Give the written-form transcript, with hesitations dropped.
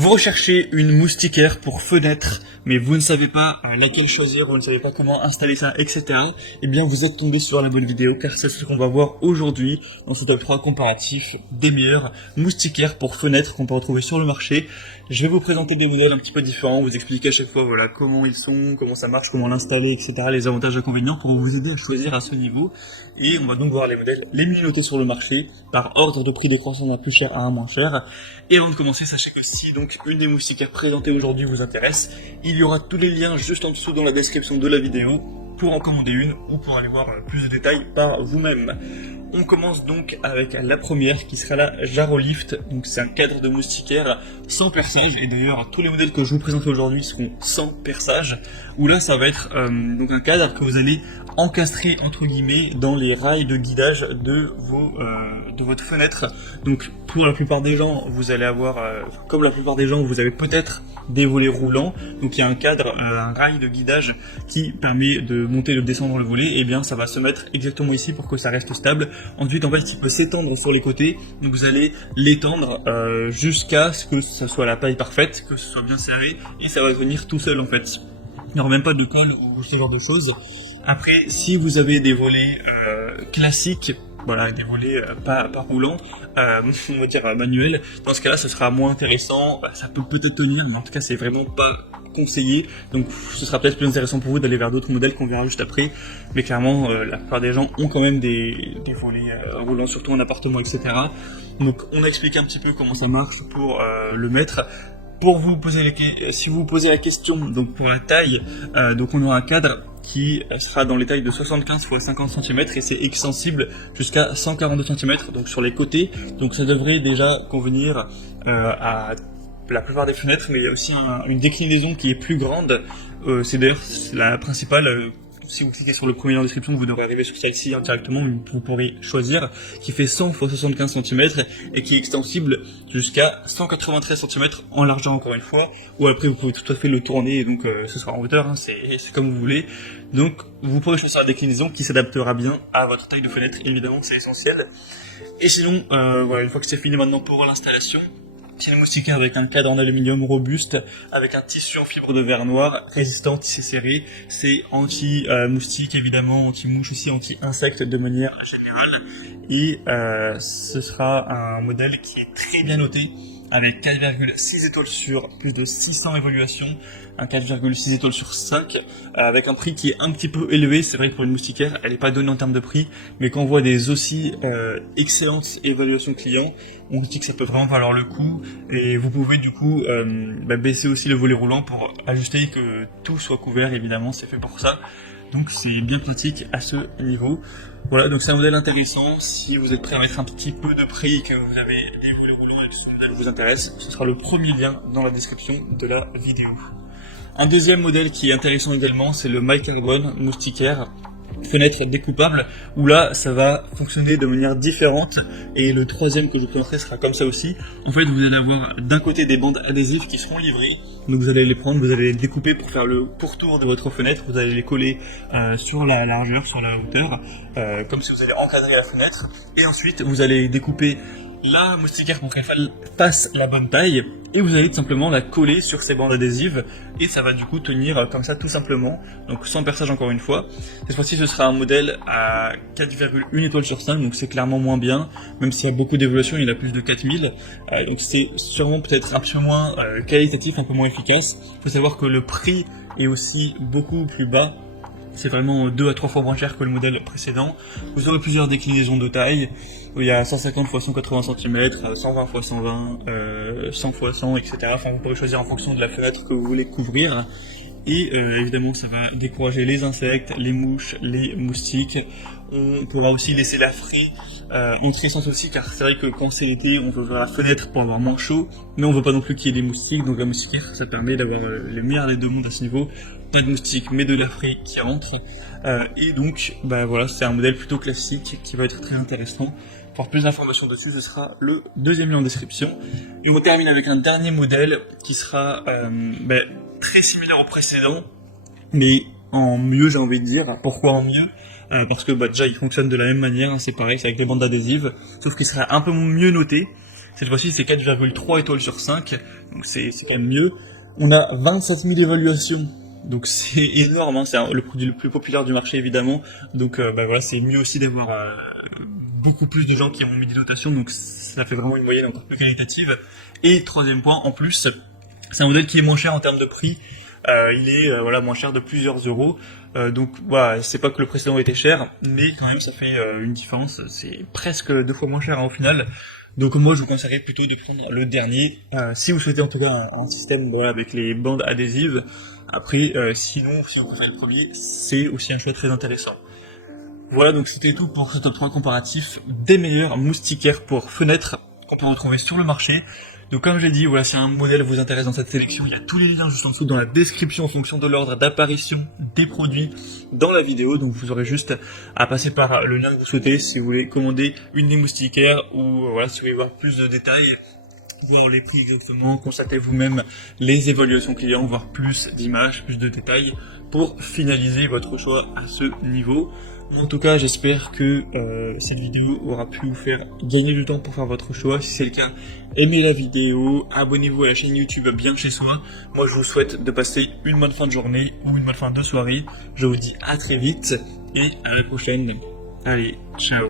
Vous recherchez une moustiquaire pour fenêtre, mais vous ne savez pas laquelle choisir, vous ne savez pas comment installer ça, etc. Eh bien, vous êtes tombé sur la bonne vidéo, car c'est ce qu'on va voir aujourd'hui dans ce top 3 comparatif des meilleures moustiquaires pour fenêtre qu'on peut retrouver sur le marché. Je vais vous présenter des modèles un petit peu différents, vous expliquer à chaque fois voilà comment ils sont, comment ça marche, comment l'installer, etc. Les avantages et inconvénients pour vous aider à choisir à ce niveau. Et on va donc voir les modèles les mieux notés sur le marché par ordre de prix décroissant d'un plus cher à un moins cher. Et avant de commencer, sachez que si donc une des moustiquaires présentées aujourd'hui vous intéresse, il y aura tous les liens juste en dessous dans la description de la vidéo pour en commander une ou pour aller voir plus de détails par vous-même. On commence donc avec la première qui sera la Jarolift. Donc c'est un cadre de moustiquaire sans perçage, et d'ailleurs tous les modèles que je vous présente aujourd'hui seront sans perçage, où là ça va être donc un cadre que vous allez encastrer entre guillemets dans les rails de guidage de votre fenêtre. Donc pour la plupart des gens vous allez avoir comme la plupart des gens vous avez peut-être des volets roulants, donc il y a un cadre, un rail de guidage qui permet de monter et de descendre le volet, et bien ça va se mettre exactement ici pour que ça reste stable. Ensuite en fait il peut s'étendre sur les côtés, donc vous allez l'étendre jusqu'à ce que ça soit la taille parfaite, que ce soit bien serré, et ça va venir tout seul en fait. Il n'y aura même pas de colle ou ce genre de choses. Après, si vous avez des volets classiques, voilà, des volets pas roulants, on va dire manuels, dans ce cas-là, ce sera moins intéressant, ça peut peut-être tenir, mais en tout cas, c'est vraiment pas conseillé, donc ce sera peut-être plus intéressant pour vous d'aller vers d'autres modèles qu'on verra juste après, mais clairement, la plupart des gens ont quand même des volets roulants, surtout en appartement, etc. Donc, on a expliqué un petit peu comment ça marche pour le mettre. Pour vous poser si vous vous posez la question, donc pour la taille, donc on aura un cadre qui sera dans les tailles de 75 x 50 cm et c'est extensible jusqu'à 142 cm, donc sur les côtés. Donc ça devrait déjà convenir à la plupart des fenêtres, mais il y a aussi une déclinaison qui est plus grande. C'est d'ailleurs la principale. Si vous cliquez sur le premier lien en description, vous devrez arriver sur celle-ci directement, vous pourrez choisir, qui fait 100 x 75 cm et qui est extensible jusqu'à 193 cm en largeur encore une fois, ou après vous pouvez tout à fait le tourner, et donc ce sera en hauteur, hein, c'est comme vous voulez. Donc vous pourrez choisir la déclinaison qui s'adaptera bien à votre taille de fenêtre, évidemment c'est essentiel. Et sinon, voilà, une fois que c'est fini maintenant pour l'installation, c'est une moustiquaire avec un cadre en aluminium robuste, avec un tissu en fibre de verre noir, résistant, tissé serré. C'est anti-moustique évidemment, anti-mouche aussi, anti-insecte de manière générale. Et ce sera un modèle qui est très bien noté, avec 4,6 étoiles sur plus de 600 évaluations, un 4,6 étoiles sur 5, avec un prix qui est un petit peu élevé. C'est vrai que pour une moustiquaire, elle n'est pas donnée en termes de prix, mais quand on voit des aussi excellentes évaluations clients, on se dit que ça peut vraiment valoir le coup, et vous pouvez du coup baisser aussi le volet roulant pour ajuster que tout soit couvert, évidemment, c'est fait pour ça. Donc c'est bien pratique à ce niveau. Voilà, donc c'est un modèle intéressant. Si vous êtes prêt à mettre un petit peu de prix, que vous avez des volets roulants et que ce modèle vous intéresse, ce sera le premier lien dans la description de la vidéo. Un deuxième modèle qui est intéressant également, c'est le MyCarbon moustiquaire fenêtre découpable, où là ça va fonctionner de manière différente, et le troisième que je vous présenterai sera comme ça aussi. En fait vous allez avoir d'un côté des bandes adhésives qui seront livrées, donc vous allez les prendre, vous allez les découper pour faire le pourtour de votre fenêtre, vous allez les coller sur la largeur, sur la hauteur, comme si vous allez encadrer la fenêtre, et ensuite vous allez découper la moustiquaire pour qu'elle fasse la bonne taille, et vous allez tout simplement la coller sur ces bandes adhésives, et ça va du coup tenir comme ça tout simplement, donc sans perçage encore une fois. Cette fois-ci ce sera un modèle à 4,1 étoiles sur 5, donc c'est clairement moins bien, même s'il y a beaucoup d'évolution, il y en a plus de 4000, donc c'est sûrement peut-être un peu moins qualitatif, un peu moins efficace. Il faut savoir que le prix est aussi beaucoup plus bas. C'est vraiment 2 à 3 fois moins cher que le modèle précédent. Vous aurez plusieurs déclinaisons de taille. Il y a 150 x 180 cm, 120 x 120, 100 x 100, etc. Enfin, vous pourrez choisir en fonction de la fenêtre que vous voulez couvrir. Et évidemment, ça va décourager les insectes, les mouches, les moustiques. On pourra aussi laisser la fraie entrer sans souci, car c'est vrai que quand c'est l'été, on veut ouvrir la fenêtre pour avoir moins chaud, mais on veut pas non plus qu'il y ait des moustiques. Donc la moustiquaire, ça permet d'avoir le meilleur des deux mondes à ce niveau. Pas de moustiques, mais de la fraie qui rentre. Et donc, voilà, c'est un modèle plutôt classique qui va être très intéressant. Pour plus d'informations dessus, ce sera le deuxième lien en description. Et on termine avec un dernier modèle qui sera très similaire au précédent, mais en mieux, j'ai envie de dire. Pourquoi en mieux? Parce que déjà il fonctionne de la même manière, hein, c'est pareil, c'est avec des bandes adhésives, sauf qu'il sera un peu mieux noté. Cette fois-ci, c'est 4,3 étoiles sur 5, donc c'est quand même mieux. On a 27 000 évaluations, donc c'est énorme, hein. C'est le produit le plus populaire du marché évidemment, donc bah voilà, c'est mieux aussi d'avoir beaucoup plus de gens qui ont mis des notations, donc ça fait vraiment une moyenne encore plus qualitative. Et troisième point, en plus, c'est un modèle qui est moins cher en termes de prix. Il est voilà moins cher de plusieurs euros. Donc voilà, c'est pas que le précédent était cher, mais quand même ça fait une différence. C'est presque 2 fois moins cher, hein, au final. Donc moi je vous conseillerais plutôt de prendre le dernier, si vous souhaitez en tout cas un système voilà, avec les bandes adhésives. Après sinon si vous préférez le premier, c'est aussi un choix très intéressant. Voilà, donc c'était tout pour ce top 3 comparatif des meilleurs moustiquaires pour fenêtres qu'on peut retrouver sur le marché. Donc comme j'ai dit, voilà, si un modèle vous intéresse dans cette sélection, il y a tous les liens juste en dessous dans la description en fonction de l'ordre d'apparition des produits dans la vidéo. Donc vous aurez juste à passer par le lien que vous souhaitez si vous voulez commander une des moustiquaires ou voilà, si vous voulez voir plus de détails, voir les prix exactement, constatez vous-même les évaluations clients, voir plus d'images, plus de détails pour finaliser votre choix à ce niveau. En tout cas, j'espère que cette vidéo aura pu vous faire gagner du temps pour faire votre choix. Si c'est le cas, aimez la vidéo, abonnez-vous à la chaîne YouTube Bien Chez Soi. Moi, je vous souhaite de passer une bonne fin de journée ou une bonne fin de soirée. Je vous dis à très vite et à la prochaine. Allez, ciao.